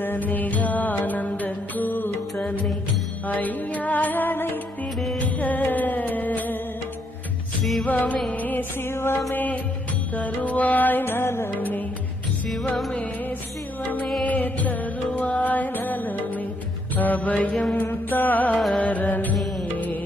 ஈசனே ஆனந்த கூத்தனே ஐயா அழைத்திடுக. சிவமே சிவமே தருவாய் நலமே, சிவமே சிவமே தருவாய் நலமே, அபயம் தாரணி.